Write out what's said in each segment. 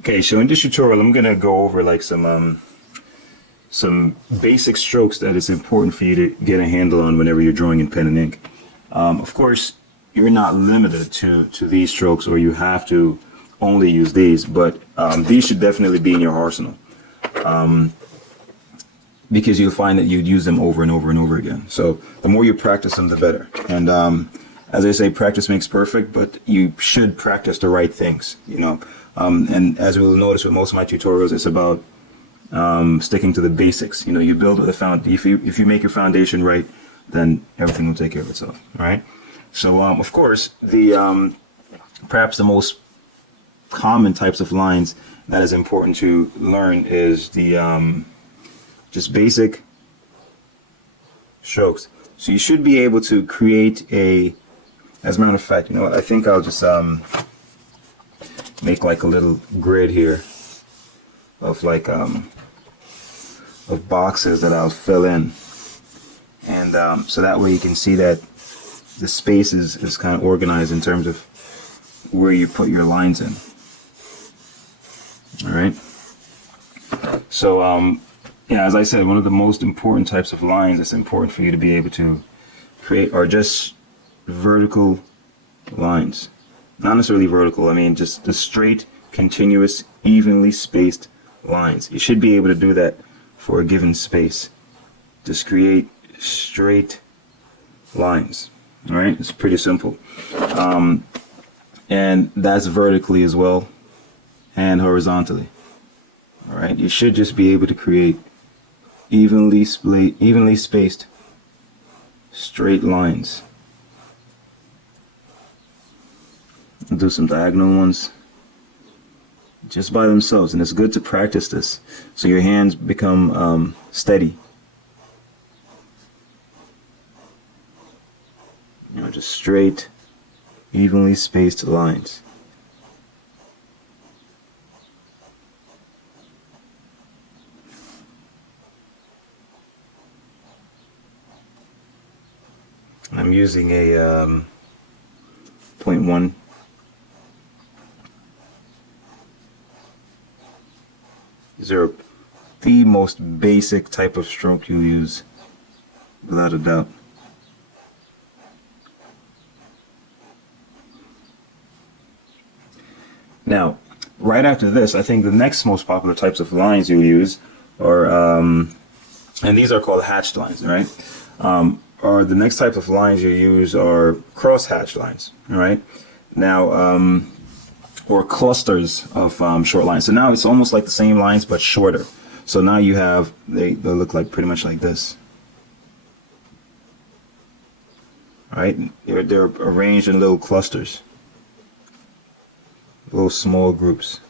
Okay, so in this tutorial, I'm gonna go over like some basic strokes that is important for you to get a handle on whenever you're drawing in pen and ink. Of course, you're not limited to these strokes, or you have to only use these, but these should definitely be in your arsenal, because you'll find that you'd use them over and over and over again. So the more you practice them, the better. And as I say, practice makes perfect, but you should practice the right things, you know. And as we'll notice with most of my tutorials, it's about sticking to the basics. You know, you build with the if you make your foundation right, then everything will take care of itself. All right. So of course, the perhaps the most common types of lines that is important to learn is the just basic strokes. So you should be able to create as a matter of fact, you know what, I think I'll just make like a little grid here of like of boxes that I'll fill in, and so that way you can see that the space is kind of organized in terms of where you put your lines in. All right. So yeah, as I said, one of the most important types of lines that's important for you to be able to create are just vertical lines. Not necessarily vertical, I mean just the straight, continuous, evenly spaced lines. You should be able to do that for a given space. Just create straight lines. All right, it's pretty simple. And that's vertically as well and horizontally. All right, you should just be able to create evenly spaced straight lines. I'll do some diagonal ones just by themselves, and it's good to practice this so your hands become steady. You know, just straight, evenly spaced lines. I'm using a 0.1. These are the most basic type of stroke you'll use, without a doubt. Now, right after this, I think the next most popular types of lines you'll use are, and these are called hatched lines, right? Or the next type of lines you use are cross-hatched lines, all right? Now, or clusters of short lines. So now it's almost like the same lines but shorter. So now you have, they look like pretty much like this. All right, they're arranged in little clusters, little small groups.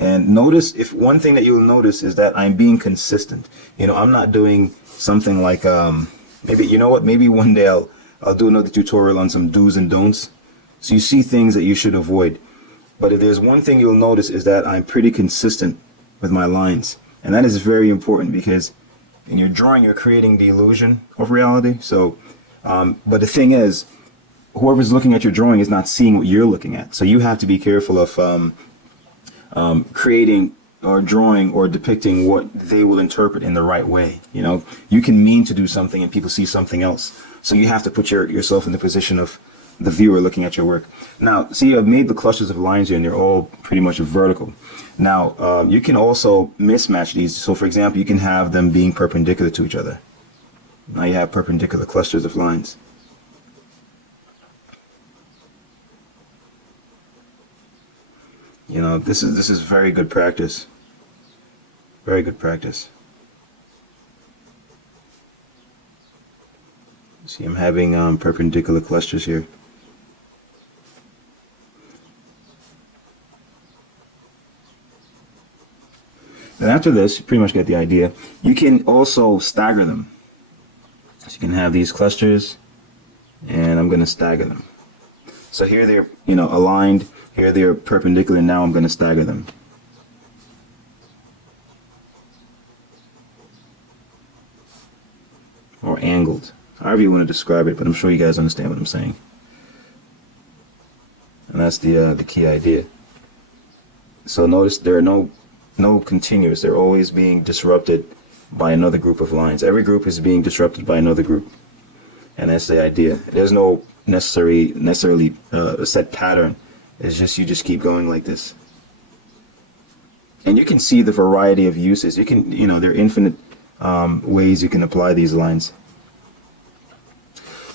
And notice, if one thing that you'll notice is that I'm being consistent. You know, I'm not doing something like maybe, you know what, maybe one day I'll do another tutorial on some do's and don'ts, so you see things that you should avoid. But if there's one thing you'll notice is that I'm pretty consistent with my lines, and that is very important, because in your drawing you're creating the illusion of reality. So but the thing is, whoever's looking at your drawing is not seeing what you're looking at, so you have to be careful of creating or drawing or depicting what they will interpret in the right way. You know, you can mean to do something and people see something else, so you have to put yourself in the position of the viewer looking at your work. Now, see, I've made the clusters of lines here, and they're all pretty much vertical. Now, you can also mismatch these. So, for example, you can have them being perpendicular to each other. Now you have perpendicular clusters of lines. You know, this is very good practice. Very good practice. See, I'm having perpendicular clusters here. And after this, you pretty much get the idea. You can also stagger them. So you can have these clusters, and I'm going to stagger them. So here they're, you know, aligned. Here they're perpendicular. Now I'm going to stagger them. Or angled, however you want to describe it, but I'm sure you guys understand what I'm saying. And that's the key idea. So notice there are no continuous. They're always being disrupted by another group of lines. Every group is being disrupted by another group, and that's the idea. There's no necessarily a set pattern. It's just you just keep going like this, and you can see the variety of uses. You can, there are infinite ways you can apply these lines.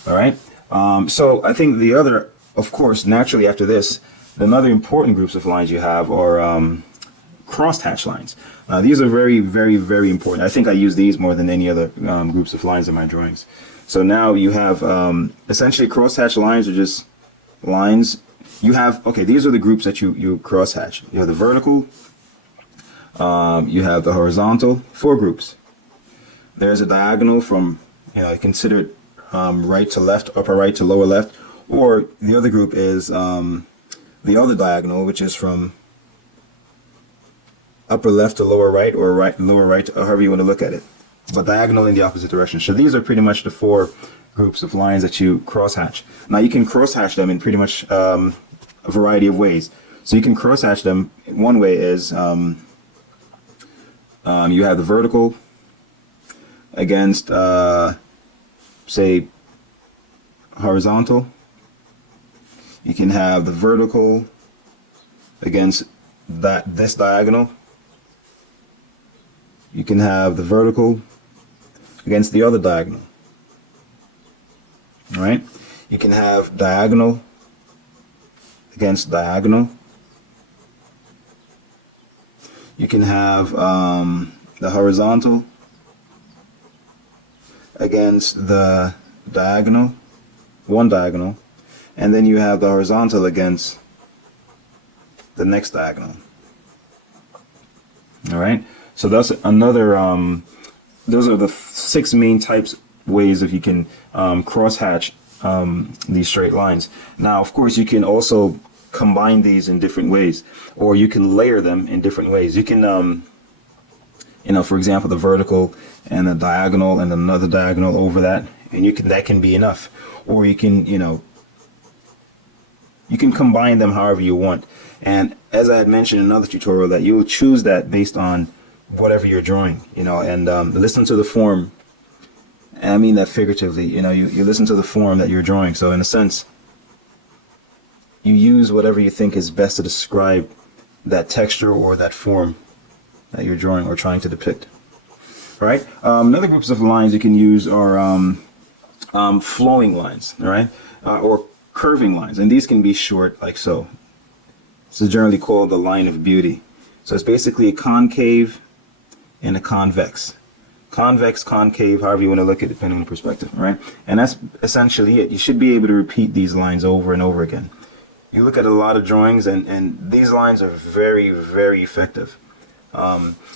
All right. So I think the other, of course, naturally after this, another important groups of lines you have are crosshatch lines. These are very, very, very important. I think I use these more than any other groups of lines in my drawings. So now you have essentially crosshatch lines are just lines. You have, okay, these are the groups that you crosshatch. You have the vertical, you have the horizontal, 4 groups. There's a diagonal from, consider it right to left, upper right to lower left, or the other group is the other diagonal, which is from upper left to lower right, or lower right to, however you want to look at it, but diagonal in the opposite direction. So these are pretty much the 4 groups of lines that you crosshatch. Now you can crosshatch them in pretty much a variety of ways. So you can crosshatch them. One way is you have the vertical against say horizontal. You can have the vertical against this diagonal. You can have the vertical against the other diagonal. All right? You can have diagonal against diagonal. You can have the horizontal against the diagonal, one diagonal, and then you have the horizontal against the next diagonal. All right? So that's another, those are the 6 main types, ways if you can crosshatch these straight lines. Now, of course, you can also combine these in different ways, or you can layer them in different ways. You can, for example, the vertical and a diagonal and another diagonal over that, and that can be enough. Or you can, you can combine them however you want. And as I had mentioned in another tutorial, that you'll choose that based on whatever you're drawing, and listen to the form. And I mean that figuratively, you listen to the form that you're drawing. So in a sense, you use whatever you think is best to describe that texture or that form that you're drawing or trying to depict. All right. Another groups of lines you can use are flowing lines, all right, or curving lines, and these can be short like so. This is generally called the line of beauty. So it's basically a concave and a convex. Convex, concave, however you want to look at it, depending on the perspective, right? And that's essentially it. You should be able to repeat these lines over and over again. You look at a lot of drawings, and these lines are very, very effective,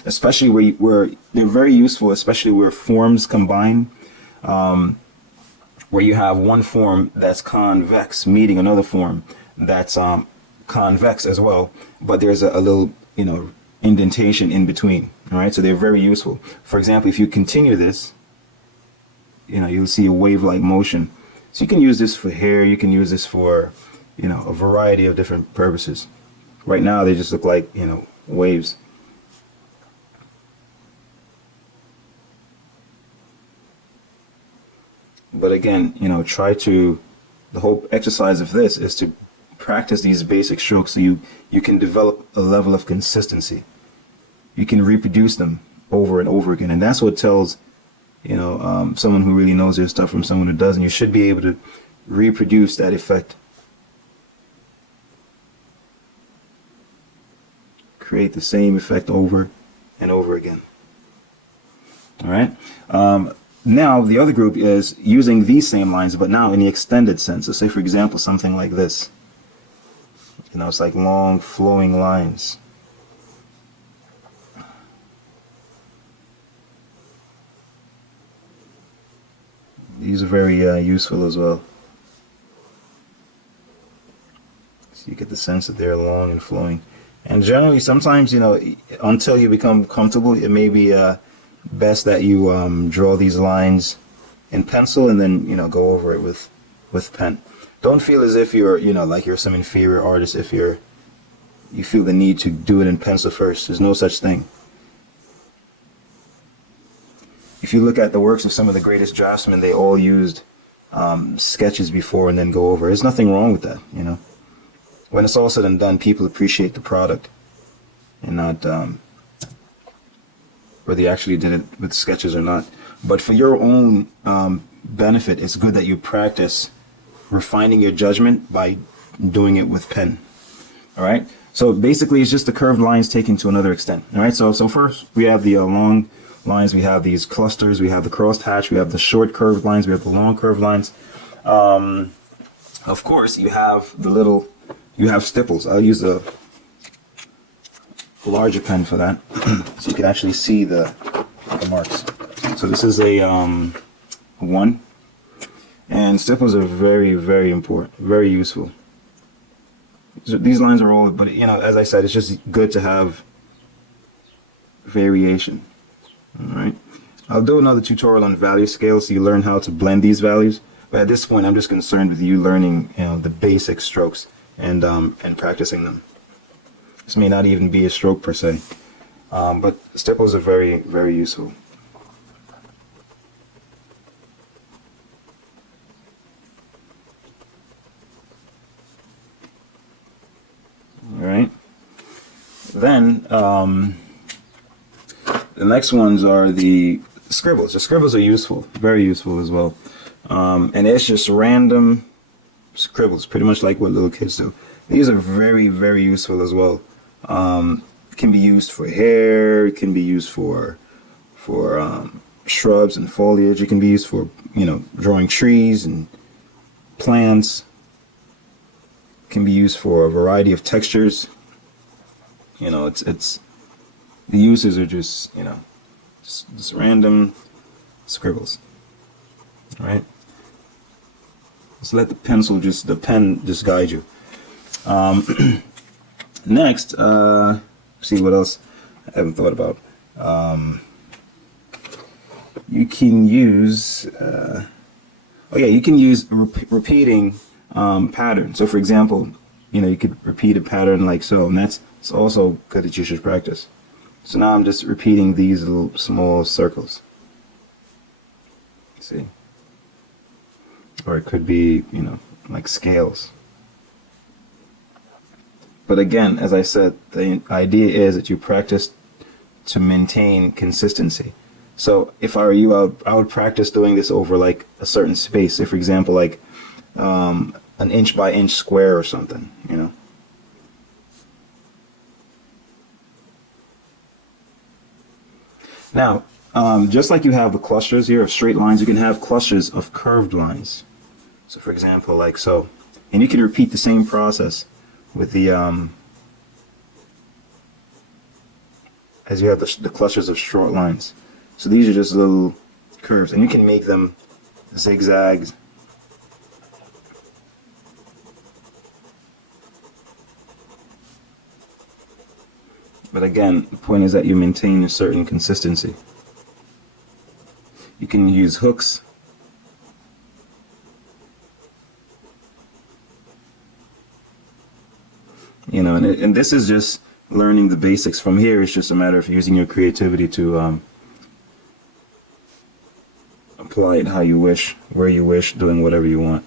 especially where they're very useful, especially where forms combine, where you have one form that's convex meeting another form that's convex as well, but there's a little, indentation in between. All right, so they're very useful. For example, if you continue this, you'll see a wave-like motion. So you can use this for hair. You can use this for, a variety of different purposes. Right now, they just look like, waves. But again, the whole exercise of this is to practice these basic strokes so you can develop a level of consistency. You can reproduce them over and over again, and that's what tells someone who really knows their stuff from someone who doesn't. You should be able to reproduce that effect, create the same effect over and over again. All right. Now the other group is using these same lines, but now in the extended sense. So say, for example, something like this. It's like long flowing lines. These are very useful as well. So you get the sense that they're long and flowing. And generally, sometimes, until you become comfortable, it may be best that you draw these lines in pencil and then, go over it with pen. Don't feel as if you're, like you're some inferior artist if you feel the need to do it in pencil first. There's no such thing. If you look at the works of some of the greatest draftsmen, they all used sketches before and then go over. There's nothing wrong with that, When it's all said and done, people appreciate the product and not whether you actually did it with sketches or not. But for your own benefit, it's good that you practice refining your judgment by doing it with pen. All right. So basically, it's just the curved lines taken to another extent. All right. So first we have the long lines. We have these clusters. We have the crossed hatch. We have the short curved lines. We have the long curved lines. Of course, you have you have stipples. I'll use a larger pen for that, so you can actually see the marks. So this is a 1, and stipples are very, very important, very useful. So these lines are all, but as I said, it's just good to have variation. All right, I'll do another tutorial on value scales so you learn how to blend these values. But at this point, I'm just concerned with you learning, the basic strokes and practicing them. This may not even be a stroke per se, but stipples are very, very useful. All right. Then the next ones are the scribbles. The scribbles are useful, very useful as well. And it's just random scribbles, pretty much like what little kids do. These are very, very useful as well. It can be used for hair. It can be used for shrubs and foliage. It can be used for drawing trees and plants. It can be used for a variety of textures. It's the uses are just just random scribbles. All right. So let the pen just guide you. Next, see what else I haven't thought about. You can use, you can use repeating patterns. So for example, you could repeat a pattern like so, and it's also good that you should practice. So now I'm just repeating these little small circles. See? Or it could be, like scales. But again, as I said, the idea is that you practice to maintain consistency. So if I were you, I would practice doing this over like a certain space. Say, for example, like an inch by inch square or something, Now, just like you have the clusters here of straight lines, you can have clusters of curved lines. So for example, like so. And you can repeat the same process with the as you have the clusters of short lines. So these are just little curves, and you can make them zigzags. But again, the point is that you maintain a certain consistency. You can use hooks. And this is just learning the basics. From here, it's just a matter of using your creativity to apply it how you wish, where you wish, doing whatever you want.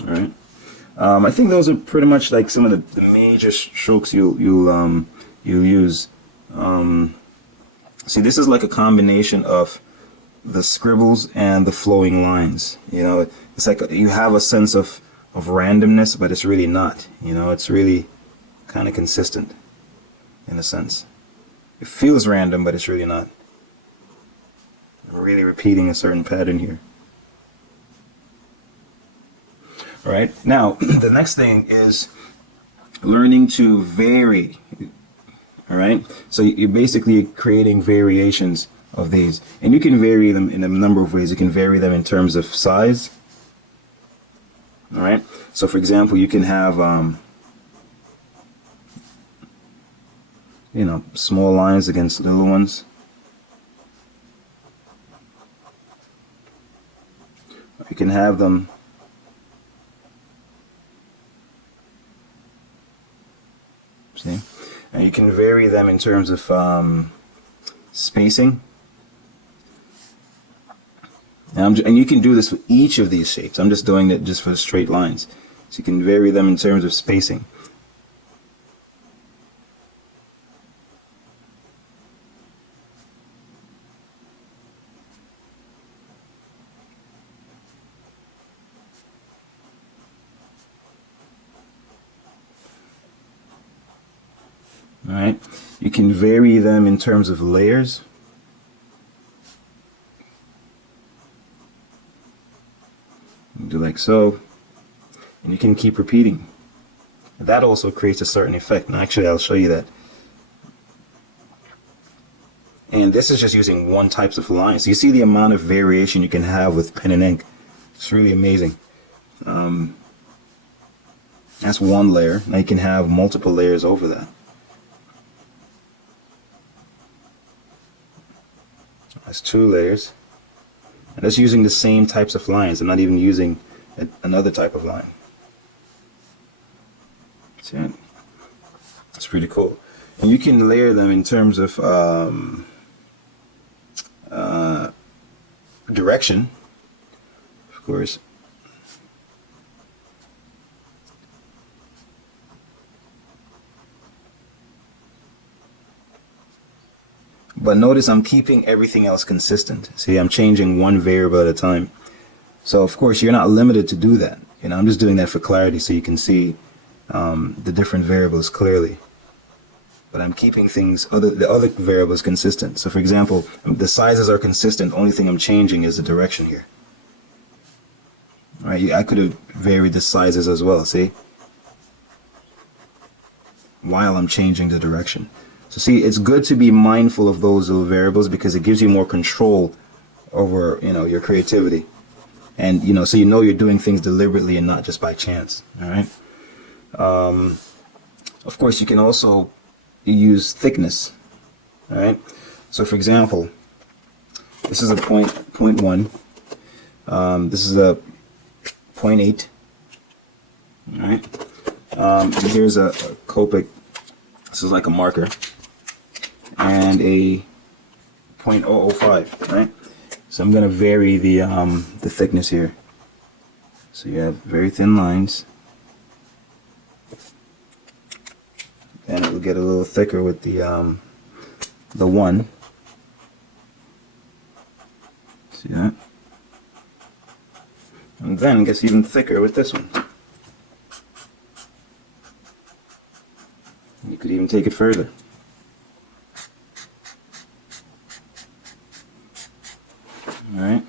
All right. I think those are pretty much like some of the major strokes you'll use. See, this is like a combination of the scribbles and the flowing lines. It's like you have a sense of randomness, but it's really not. It's really kind of consistent in a sense. It feels random, but it's really not. I'm really repeating a certain pattern here. All right. Now, the next thing is learning to vary. All right. So you're basically creating variations of these, and you can vary them in a number of ways. You can vary them in terms of size. All right. So for example, you can have small lines against little ones. You can have them See? And you can vary them in terms of spacing. And you can do this for each of these shapes. I'm just doing it just for the straight lines. So you can vary them in terms of spacing. Alright, you can vary them in terms of layers. Do like so, and you can keep repeating. That also creates a certain effect, and actually I'll show you that. And this is just using one type of line. So you see the amount of variation you can have with pen and ink. It's really amazing. That's one layer. Now you can have multiple layers over that. That's 2 layers. And that's using the same types of lines. I'm not even using another type of line. See it? That's pretty cool. And you can layer them in terms of direction, of course. But notice I'm keeping everything else consistent. See, I'm changing one variable at a time. So of course you're not limited to do that. You know, I'm just doing that for clarity so you can see the different variables clearly. But I'm keeping the other variables consistent. So for example, the sizes are consistent. Only thing I'm changing is the direction here. All right, I could have varied the sizes as well, see? While I'm changing the direction. So see, it's good to be mindful of those little variables because it gives you more control over, you know, your creativity. And, you know, so you know you're doing things deliberately and not just by chance. All right. Of course, you can also use thickness. All right. So for example, this is a point 0.1. This is a 0.8. All right. Here's a Copic. This is like a marker. And a 0.005, right? So I'm going to vary the thickness here. So you have very thin lines. And it will get a little thicker with the 1. See that? And then it gets even thicker with this one. You could even take it further. Alright,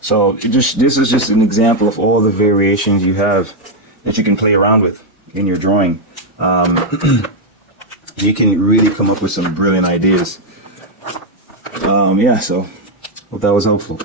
so this is just an example of all the variations you have that you can play around with in your drawing. You can really come up with some brilliant ideas. Yeah, so hope that was helpful.